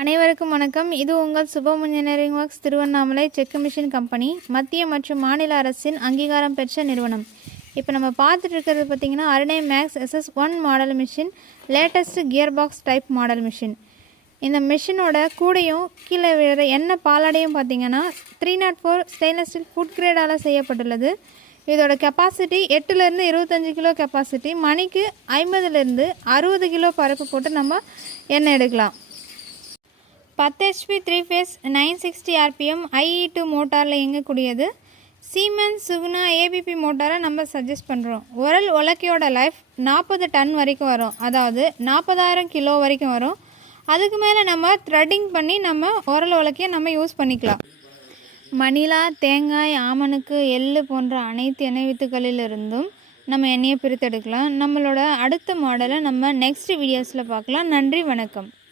அனைவருக்கும் வணக்கம். இது உங்கள் சுபம் இன்ஜினியரிங் ஒர்க்ஸ் திருவண்ணாமலை செக் மிஷின் கம்பெனி, மத்திய மற்றும் மாநில அரசின் அங்கீகாரம் பெற்ற நிறுவனம். இப்போ நம்ம பார்த்துட்டு இருக்கிறது பார்த்திங்கன்னா Arunai max SS1 model machine, latest gear box type model machine. இந்த மிஷினோட கூடையும் கீழே விழுற எண்ணெய் பாலாடையும் பார்த்திங்கன்னா 304 ஸ்டெயின்லெஸ் ஸ்டீல் ஃபுட் கிரேடால் செய்யப்பட்டுள்ளது. இதோட கெப்பாசிட்டி 8லேருந்து 25 கிலோ கெப்பாசிட்டி, மணிக்கு 50லேருந்து 60 கிலோ பருப்பு போட்டு நம்ம எண்ணெய் எடுக்கலாம். 10 HP 3 ஃபேஸ் 960 RPM IE2 மோட்டாரில் இயங்கக்கூடியது. சீமென்ஸ் சுகுணா ABP மோட்டாரை நம்ம சஜஸ்ட் பண்ணுறோம். உரல் உலக்கையோட லைஃப் 40 டன் வரைக்கும் வரும், அதாவது 40,000 கிலோ வரைக்கும் வரும். அதுக்கு மேலே நம்ம த்ரெட்டிங் பண்ணி நம்ம உரல் உலக்கையை நம்ம யூஸ் பண்ணிக்கலாம். மணிலா, தேங்காய், ஆமணுக்கு, எள்ளு போன்ற அனைத்து எண்ணெய் வித்துக்களிலிருந்தும் நம்ம எண்ணெயை பிரித்தெடுக்கலாம். நம்மளோட அடுத்த மாடலை நம்ம நெக்ஸ்ட் வீடியோஸில் பார்க்கலாம். நன்றி, வணக்கம்.